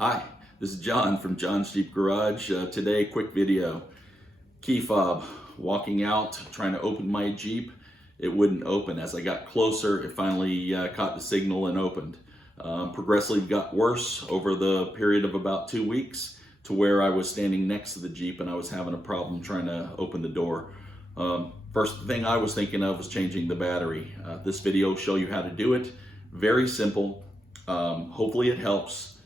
Hi, this is John from John's Jeep Garage. Today, quick video. Key fob. Walking out, trying to open my Jeep. It wouldn't open. As I got closer, it finally caught the signal and opened. Progressively got worse over the period of about 2 weeks to where I was standing next to the Jeep and I was having a problem trying to open the door. First thing I was thinking of was changing the battery. This video will show you how to do it. Very simple. Hopefully it helps.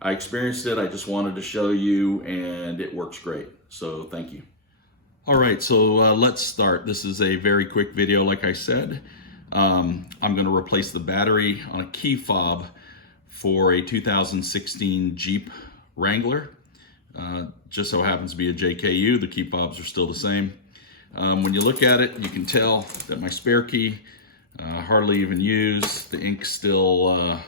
I experienced it, I just wanted to show you, and it works great. So thank you. All right, so let's start. This is a very quick video, like I said. I'm gonna replace the battery on a key fob for a 2016 Jeep Wrangler. Just so happens to be a JKU, the key fobs are still the same. When you look at it, you can tell that my spare key, hardly even used. The ink's still,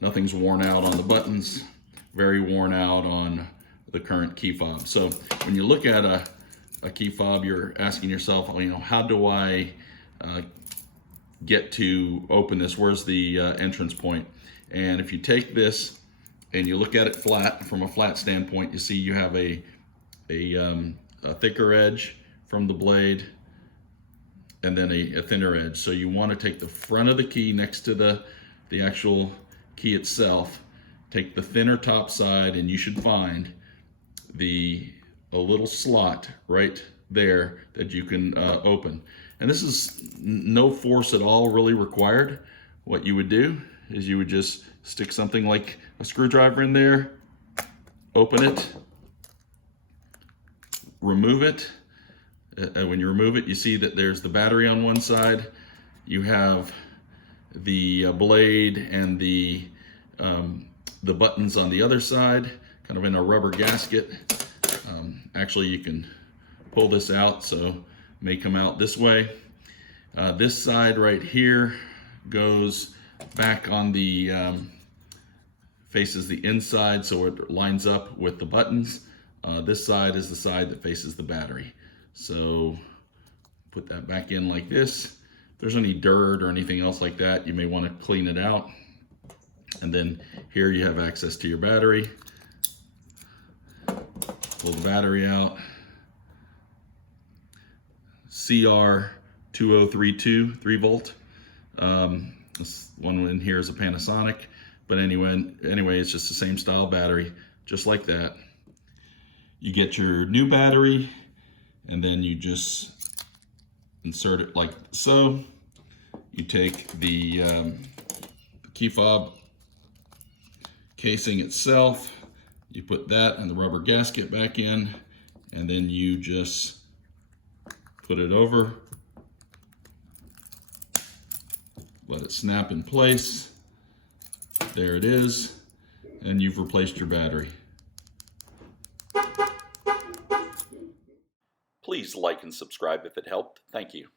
nothing's worn out on the buttons. Very worn out on the current key fob. So when you look at a key fob, you're asking yourself, how do I get to open this? Where's the entrance point? And if you take this and you look at it flat, from a flat standpoint, you see you have a thicker edge from the blade and then a thinner edge. So you want to take the front of the key next to the actual key itself, take the thinner top side, and you should find a little slot right there that you can open. And this is no force at all really required. What you would do is you would just stick something like a screwdriver in there, open it, remove it. When you remove it, you see that there's the battery on one side, you have the blade and the buttons on the other side, kind of in a rubber gasket. Actually, you can pull this out, so it may come out this way. This side right here goes back on the, faces the inside, so it lines up with the buttons. This side is the side that faces the battery. So put that back in like this. If there's any dirt or anything else like that, you may want to clean it out. And then here you have access to your battery. Pull the battery out. CR2032 3-volt. This one in here is a Panasonic, but anyway, it's just the same style battery, just like that. You get your new battery, and then you just insert it like so. You take the key fob casing itself, you put that and the rubber gasket back in, and then you just put it over, let it snap in place. There it is, and you've replaced your battery. Please like and subscribe if it helped. Thank you.